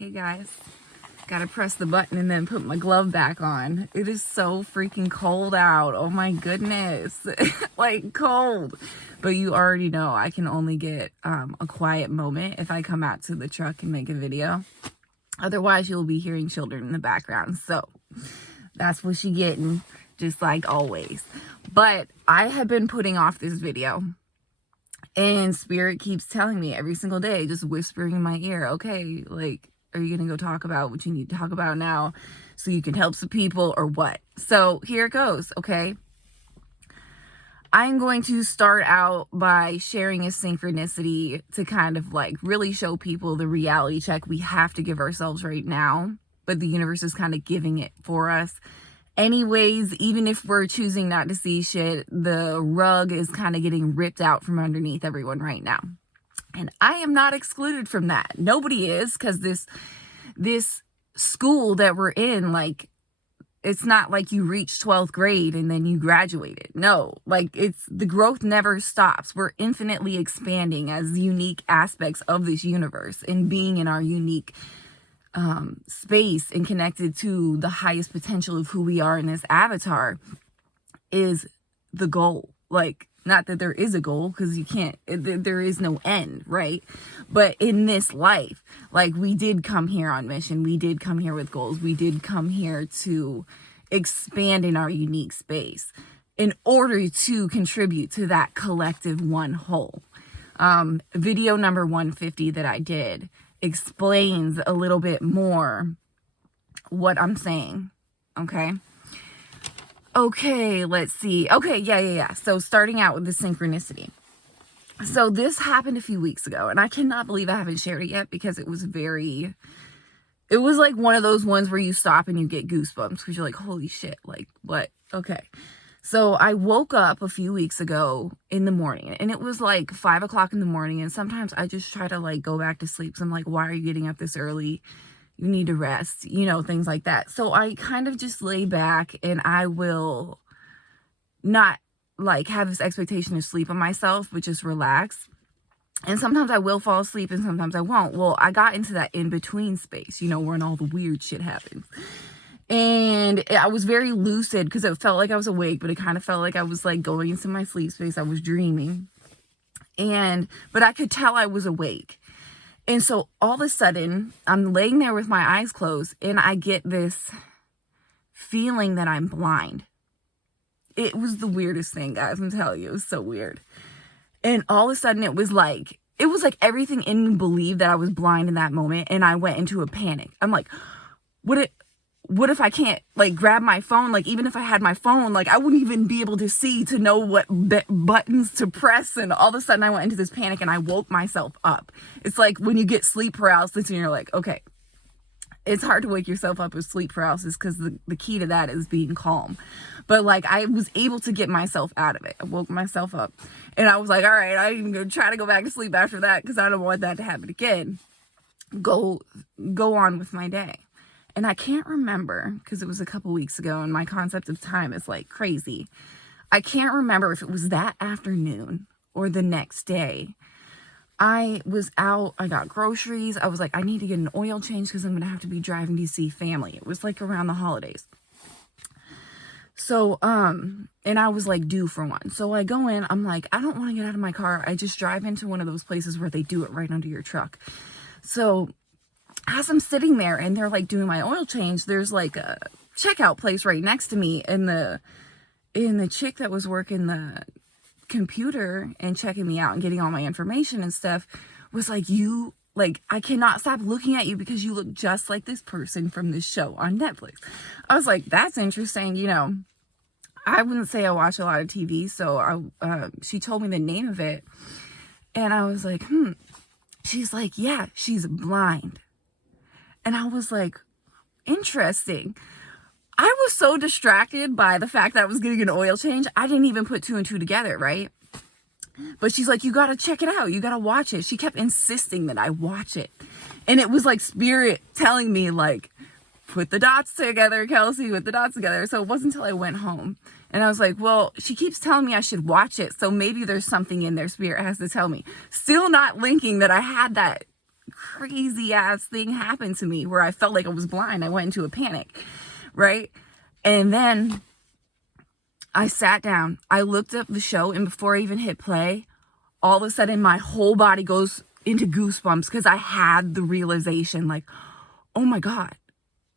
Hey guys, gotta press the button and then put my glove back on. It is so freaking cold out. Oh my goodness. Like cold. But you already know I can only get a quiet moment if I come out to the truck and make a video. Otherwise you'll be hearing children in the background. So that's what you're getting, just like always. But I have been putting off this video. And Spirit keeps telling me every single day, just whispering in my ear, okay, like, are you going to go talk about what you need to talk about now so you can help some people or what? So here it goes, okay? I'm going to start out by sharing a synchronicity to kind of like really show people the reality check we have to give ourselves right now, but the universe is kind of giving it for us. Anyways, even if we're choosing not to see shit, the rug is kind of getting ripped out from underneath everyone right now. And I am not excluded from that. Nobody is, because this school that we're in, like, it's not like you reach 12th grade and then you graduated. No, like, it's the growth never stops. We're infinitely expanding as unique aspects of this universe and being in our unique space and connected to the highest potential of who we are in this avatar is the goal. Like, not that there is a goal, because you can't, there is no end, right? But in this life, like, we did come here on mission. We did come here with goals. We did come here to expand in our unique space in order to contribute to that collective one whole. Video number 150 that I did explains a little bit more what I'm saying, okay? Okay, let's see. Okay, yeah. So starting out with the synchronicity. So this happened a few weeks ago, and I cannot believe I haven't shared it yet because it was like one of those ones where you stop and you get goosebumps because you're like, holy shit, like what? Okay. So I woke up a few weeks ago in the morning, and it was like 5 o'clock in the morning, and sometimes I just try to like go back to sleep. So I'm like, why are you getting up this early? You need to rest, you know, things like that. So I kind of just lay back, and I will not like have this expectation to sleep on myself, but just relax. And sometimes I will fall asleep and sometimes I won't. Well, I got into that in-between space, you know, when all the weird shit happens. And I was very lucid because it felt like I was awake, but it kind of felt like I was like going into my sleep space. I was dreaming. But I could tell I was awake. And so all of a sudden, I'm laying there with my eyes closed, and I get this feeling that I'm blind. It was the weirdest thing, guys. I'm telling you, it was so weird. And all of a sudden, it was like everything in me believed that I was blind in that moment, and I went into a panic. I'm like, what if I can't like grab my phone? Like, even if I had my phone, like I wouldn't even be able to see to know what buttons to press. And all of a sudden I went into this panic and I woke myself up. It's like when you get sleep paralysis and you're like, okay, it's hard to wake yourself up with sleep paralysis because the key to that is being calm. But like I was able to get myself out of it. I woke myself up and I was like, all right, I'm going to try to go back to sleep after that because I don't want that to happen again. Go on with my day. And I can't remember because it was a couple weeks ago and my concept of time is like crazy. I can't remember if it was that afternoon or the next day. I was out, I got groceries. I was like, I need to get an oil change because I'm going to have to be driving to see family. It was like around the holidays. So, and I was like due for one. So I go in, I'm like, I don't want to get out of my car. I just drive into one of those places where they do it right under your truck. So as I'm sitting there and they're like doing my oil change, there's like a checkout place right next to me, and the chick that was working the computer and checking me out and getting all my information and stuff was like, I cannot stop looking at you because you look just like this person from this show on Netflix. I was like, that's interesting. You know, I wouldn't say I watch a lot of TV, so she told me the name of it, and I was like, She's like, yeah, she's blind. And I was like, interesting. I was so distracted by the fact that I was getting an oil change, I didn't even put two and two together, right? But she's like, you got to check it out. You got to watch it. She kept insisting that I watch it. And it was like Spirit telling me, like, put the dots together, Kelsey, put the dots together. So it wasn't until I went home. And I was like, well, she keeps telling me I should watch it. So maybe there's something in there Spirit has to tell me. Still not linking that I had that crazy ass thing happened to me where I felt like I was blind. I went into a panic, right? And then I sat down, I looked up the show, and before I even hit play, all of a sudden my whole body goes into goosebumps because I had the realization, like, oh my God,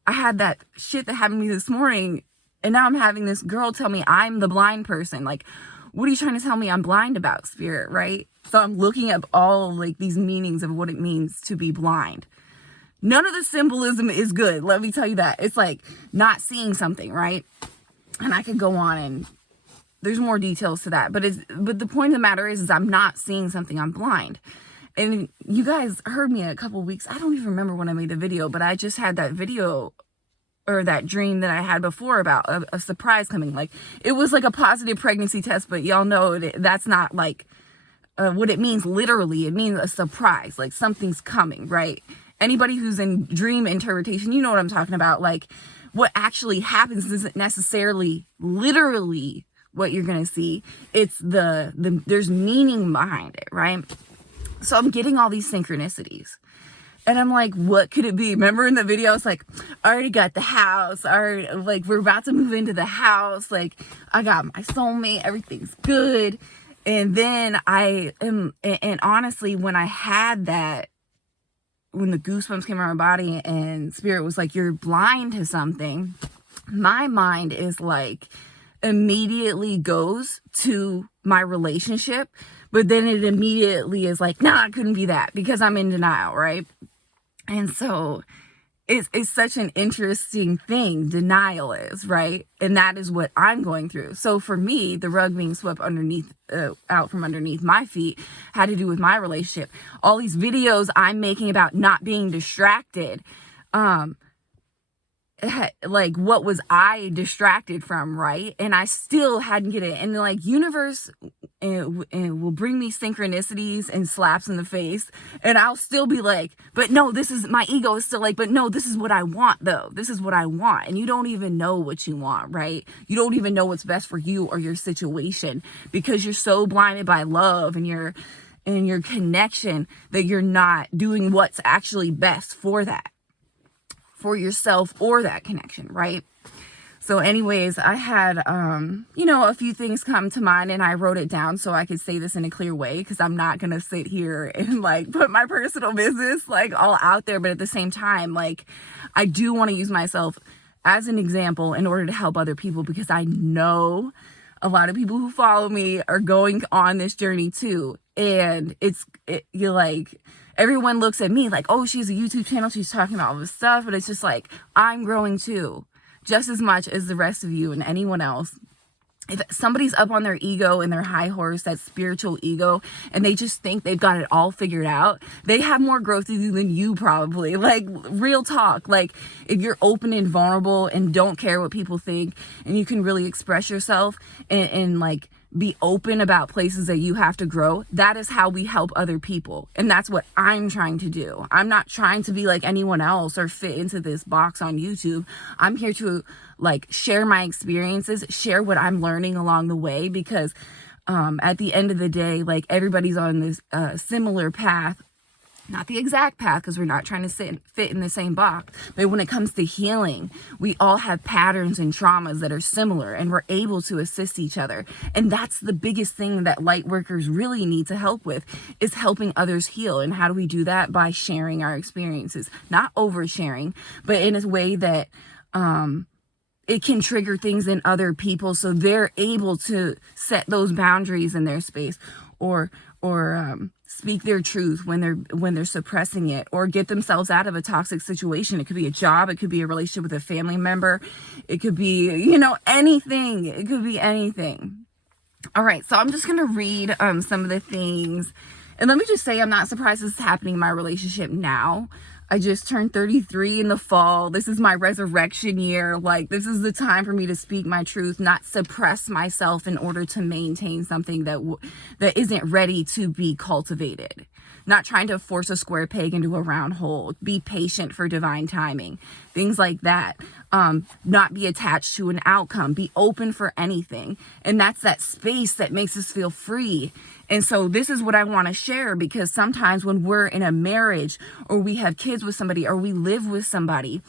I had that shit that happened to me this morning, and now I'm having this girl tell me I'm the blind person. Like, what are you trying to tell me I'm blind about, Spirit, right? So I'm looking up all like these meanings of what it means to be blind. None of the symbolism is good, let me tell you that. It's like not seeing something, right? And I could go on, and there's more details to that. But the point of the matter is I'm not seeing something, I'm blind. And you guys heard me a couple weeks, I don't even remember when I made the video, but I just had that video or that dream that I had before about a surprise coming. Like, it was like a positive pregnancy test, but y'all know that's not like what it means literally. It means a surprise, like something's coming, right? Anybody who's in dream interpretation, you know what I'm talking about. Like, what actually happens isn't necessarily literally what you're gonna see. It's there's meaning behind it, right? So I'm getting all these synchronicities. And I'm like, what could it be? Remember in the video, I was like, I already got the house. Like, we're about to move into the house. Like, I got my soulmate. Everything's good. And then and honestly, when I had that, when the goosebumps came around my body and Spirit was like, you're blind to something, my mind is like, immediately goes to my relationship. But then it immediately is like, nah, it couldn't be that because I'm in denial, right? And so it's such an interesting thing, denial is, right? And that is what I'm going through. So for me, the rug being swept out from underneath my feet had to do with my relationship. All these videos I'm making about not being distracted, like, what was I distracted from, right? And I still hadn't get it. And like, universe will bring me synchronicities and slaps in the face, and I'll still be like, but no, this is, my ego is still like, but no, this is what I want though. This is what I want. And you don't even know what you want, right? You don't even know what's best for you or your situation because you're so blinded by love and your connection that you're not doing what's actually best for that, for yourself or that connection, right? So anyways, I had, a few things come to mind, and I wrote it down so I could say this in a clear way, because I'm not going to sit here and like put my personal business like all out there. But at the same time, like, I do want to use myself as an example in order to help other people, because I know a lot of people who follow me are going on this journey too. And you're like, everyone looks at me like, oh, she has a YouTube channel, she's talking about all this stuff. But it's just like, I'm growing too, just as much as the rest of you and anyone else. If somebody's up on their ego and their high horse, that spiritual ego, and they just think they've got it all figured out, they have more growth than you probably. Like, real talk. Like, if you're open and vulnerable and don't care what people think, and you can really express yourself and like be open about places that you have to grow, that is how we help other people. And that's what I'm trying to do. I'm not trying to be like anyone else or fit into this box on YouTube. I'm here to like share my experiences, share what I'm learning along the way, because at the end of the day, like, everybody's on this similar path. Not the exact path, because we're not trying to fit in the same box. But when it comes to healing, we all have patterns and traumas that are similar, and we're able to assist each other. And that's the biggest thing that light workers really need to help with, is helping others heal. And how do we do that? By sharing our experiences. Not oversharing, but in a way that it can trigger things in other people, so they're able to set those boundaries in their space, or speak their truth when they're suppressing it, or get themselves out of a toxic situation. It could be a job, it could be a relationship with a family member, it could be, anything. It could be anything. All right, so I'm just gonna read some of the things, and let me just say, I'm not surprised this is happening in my relationship now. I just turned 33 in the fall. This is my resurrection year. Like, this is the time for me to speak my truth, not suppress myself in order to maintain something that isn't ready to be cultivated. not trying to force a square peg into a round hole, be patient for divine timing, things like that. Not be attached to an outcome, be open for anything. And that's that space that makes us feel free. And so this is what I want to share, because sometimes when we're in a marriage or we have kids with somebody or we live with somebody,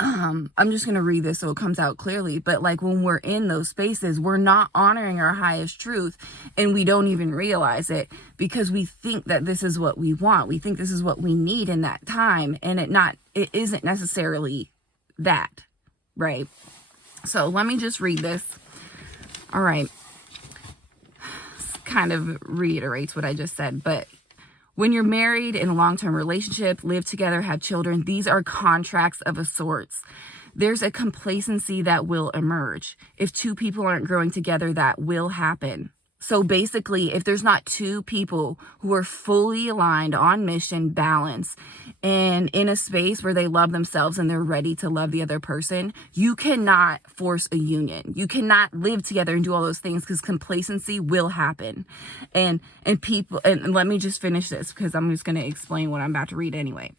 I'm just going to read this so it comes out clearly. But like when we're in those spaces, we're not honoring our highest truth, and we don't even realize it because we think that this is what we want. We think this is what we need in that time. And it isn't necessarily that, right? So let me just read this. All right. Kind of reiterates what I just said, but when you're married in a long-term relationship, live together, have children, these are contracts of a sorts. There's a complacency that will emerge. If two people aren't growing together, that will happen. So basically, if there's not two people who are fully aligned on mission, balance, and in a space where they love themselves and they're ready to love the other person, you cannot force a union. You cannot live together and do all those things, because complacency will happen. And let me just finish this, because I'm just going to explain what I'm about to read anyway.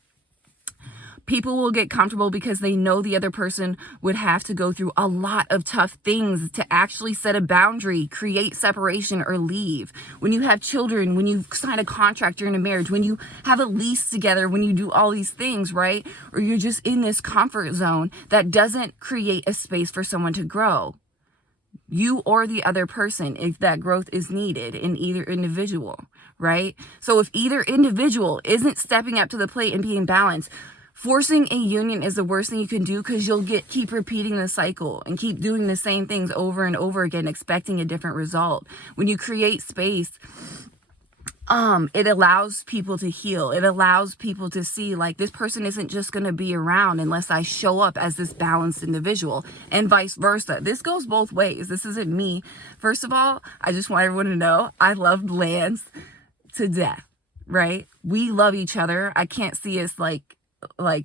People will get comfortable because they know the other person would have to go through a lot of tough things to actually set a boundary, create separation, or leave. When you have children, when you sign a contract, you're in a marriage, when you have a lease together, when you do all these things, right? Or you're just in this comfort zone that doesn't create a space for someone to grow. You or the other person, if that growth is needed in either individual, right? So if either individual isn't stepping up to the plate and being balanced, forcing a union is the worst thing you can do, because you'll keep repeating the cycle and keep doing the same things over and over again, expecting a different result. When you create space, it allows people to heal. It allows people to see, like, this person isn't just going to be around unless I show up as this balanced individual, and vice versa. This goes both ways. This isn't me. First of all, I just want everyone to know I love Lance to death, right? We love each other. I can't see us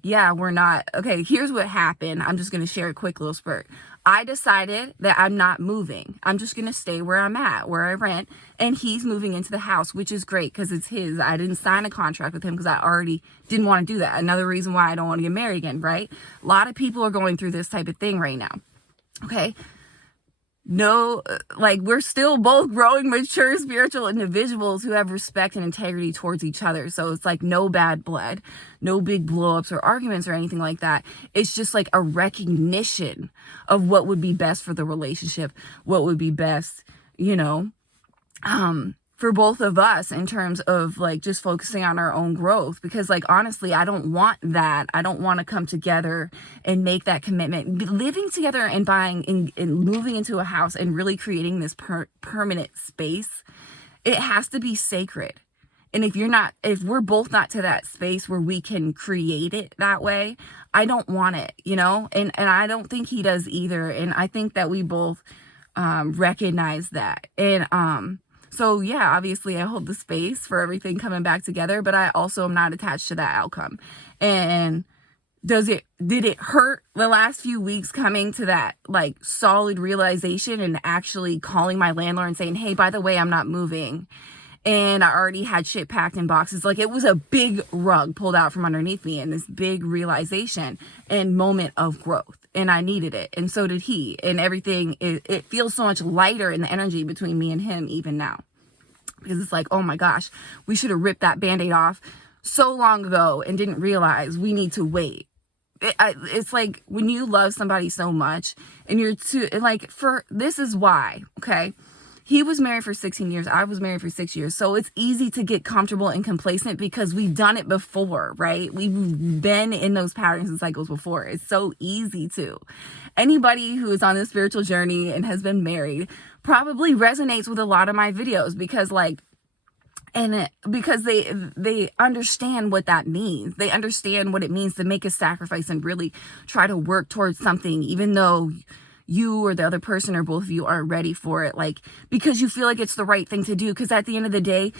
yeah, we're not. Okay, here's what happened. I'm just going to share a quick little spurt. I decided that I'm not moving. I'm just going to stay where I'm at, where I rent. And he's moving into the house, which is great because it's his. I didn't sign a contract with him because I already didn't want to do that. Another reason why I don't want to get married again, right? A lot of people are going through this type of thing right now. Okay. No, we're still both growing, mature, spiritual individuals who have respect and integrity towards each other. So it's like no bad blood, no big blow-ups or arguments or anything like that. It's just like a recognition of what would be best for the relationship, what would be best, for both of us in terms of just focusing on our own growth. Because honestly, I don't want that. I don't want to come together and make that commitment. Living together and buying and moving into a house and really creating this permanent space, it has to be sacred. And if we're both not to that space where we can create it that way, I don't want it, and I don't think he does either. And I think that we both recognize that. And so yeah, obviously I hold the space for everything coming back together, but I also am not attached to that outcome. And did it hurt the last few weeks coming to that solid realization and actually calling my landlord and saying, hey, by the way, I'm not moving. And I already had shit packed in boxes. It was a big rug pulled out from underneath me, and this big realization and moment of growth. And I needed it. And so did he. And everything, it feels so much lighter in the energy between me and him even now. Because it's oh my gosh, we should have ripped that Band-Aid off so long ago and didn't realize we need to wait. It's when you love somebody so much and you're this is why, okay? He was married for 16 years. I was married for 6 years. So it's easy to get comfortable and complacent because we've done it before, right? We've been in those patterns and cycles before. It's so easy to. Anybody who is on this spiritual journey and has been married probably resonates with a lot of my videos because because they understand what that means. They understand what it means to make a sacrifice and really try to work towards something, even though you or the other person or both of you aren't ready for it, because you feel like it's the right thing to do. Because at the end of the day,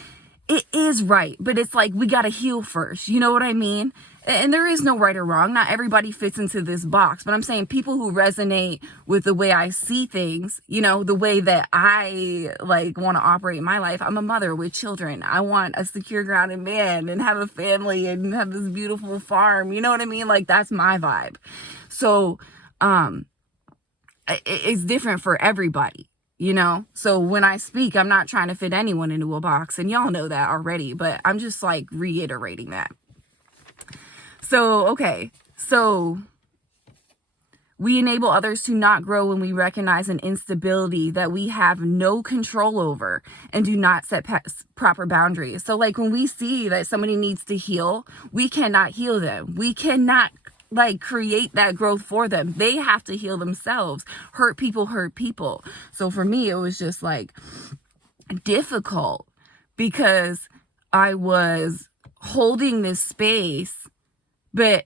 it is right, but it's we got to heal first. You know what I mean? and there is no right or wrong. Not everybody fits into this box, but I'm saying people who resonate with the way I see things, you know, the way that I like want to operate my life. I'm a mother with children. I want a secure, grounded man and have a family and have this beautiful farm. You know what I mean? Like, that's my vibe. So, it's different for everybody, you know? So when I speak, I'm not trying to fit anyone into a box, and y'all know that already, but I'm just like reiterating that. So, okay, so we enable others to not grow when we recognize an instability that we have no control over and do not set proper boundaries. So like when we see that somebody needs to heal, we cannot heal them. We cannot like create that growth for them. They have to heal themselves. Hurt people hurt people. So for me, it was just like difficult because I was holding this space, but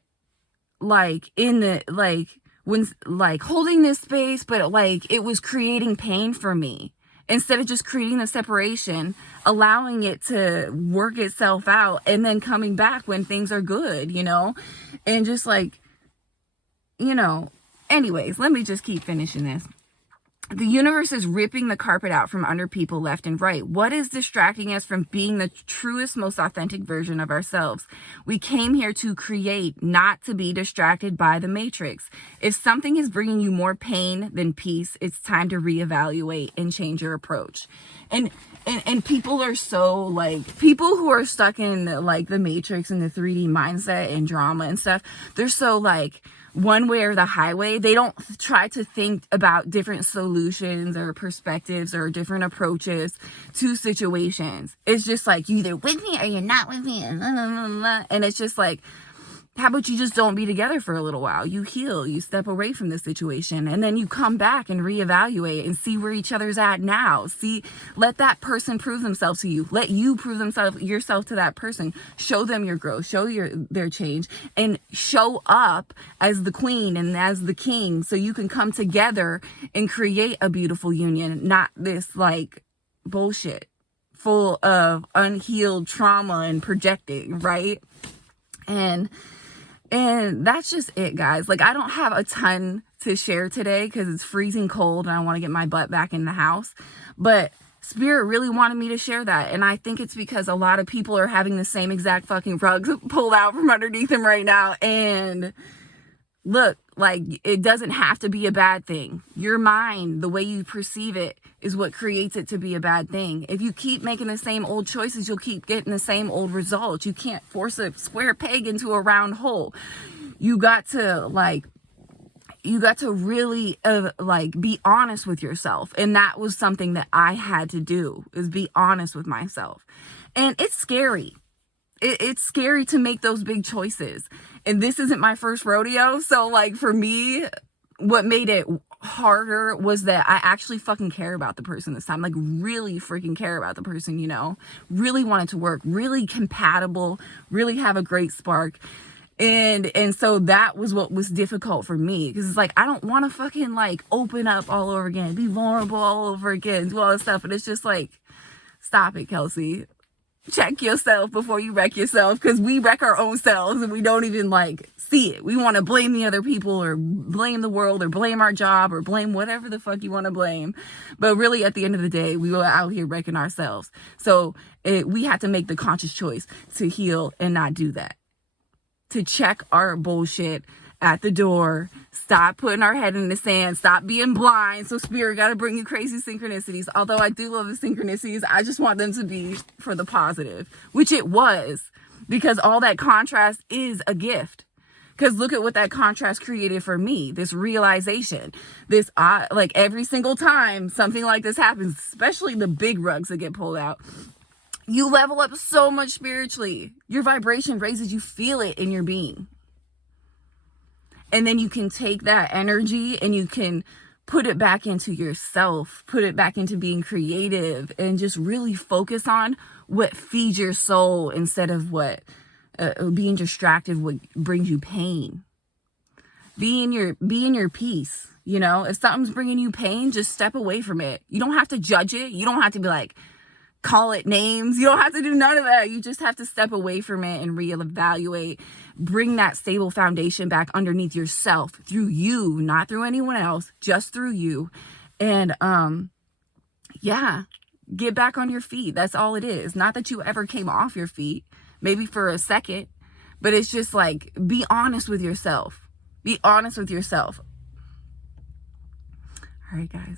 like in the like when like holding this space, but like it was creating pain for me. Instead of just creating the separation, allowing it to work itself out and then coming back when things are good, you know? And just like, you know, anyways, let me just keep finishing this. The universe is ripping the carpet out from under people left and right. What is distracting us from being the truest, most authentic version of ourselves? We came here to create, not to be distracted by the matrix. If something is bringing you more pain than peace, it's time to reevaluate and change your approach. And people are so like, people who are stuck in like the matrix and the 3D mindset and drama and stuff, they're so like, one way or the highway. They don't try to think about different solutions or perspectives or different approaches to situations. It's just like, you either with me or you're not with me. And it's just like, how about you just don't be together for a little while? You heal, you step away from the situation, and then you come back and reevaluate and see where each other's at now. See, let that person prove themselves to you. Let you prove yourself to that person. Show them your growth, show their change, and show up as the queen and as the king so you can come together and create a beautiful union, not this like bullshit full of unhealed trauma and projecting, right? And that's just it, guys. Like, I don't have a ton to share today because it's freezing cold and I want to get my butt back in the house. But Spirit really wanted me to share that. And I think it's because a lot of people are having the same exact fucking rugs pulled out from underneath them right now. And look, like, it doesn't have to be a bad thing. Your mind, the way you perceive it, is what creates it to be a bad thing. If you keep making the same old choices, you'll keep getting the same old results. You can't force a square peg into a round hole. You got to really like be honest with yourself. And that was something that I had to do, is be honest with myself. And it's scary. It's scary to make those big choices. And this isn't my first rodeo. So like for me, what made it harder was that I actually fucking care about the person this time. Like really freaking care about the person, you know, really wanted to work, really compatible, really have a great spark. And so that was what was difficult for me, because it's like, I don't want to fucking like open up all over again, be vulnerable all over again, do all this stuff. And it's just like, stop it, Kelsey. Check yourself before you wreck yourself, because we wreck our own selves and we don't even like see it. We want to blame the other people or blame the world or blame our job or blame whatever the fuck you want to blame. But really at the end of the day, we were out here wrecking ourselves. So we had to make the conscious choice to heal and not do that. To check our bullshit at the door. Stop putting our head in the sand. Stop being blind. So Spirit got to bring you crazy synchronicities. Although I do love the synchronicities, I just want them to be for the positive, which it was, because all that contrast is a gift. Because look at what that contrast created for me. This realization, this like every single time something like this happens, especially the big rugs that get pulled out, you level up so much spiritually. Your vibration raises, you feel it in your being. And then you can take that energy and you can put it back into yourself, put it back into being creative, and just really focus on what feeds your soul instead of what being distracted, what brings you pain. Be in your peace. You know, if something's bringing you pain, just step away from it. You don't have to judge it. You don't have to be like, call it names. You don't have to do none of that. You just have to step away from it and reevaluate. Bring that stable foundation back underneath yourself through you, not through anyone else, just through you. And yeah, get back on your feet. That's all it is. Not that you ever came off your feet, maybe for a second, but it's just like, be honest with yourself. Be honest with yourself. All right, guys.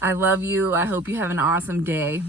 I love you. I hope you have an awesome day.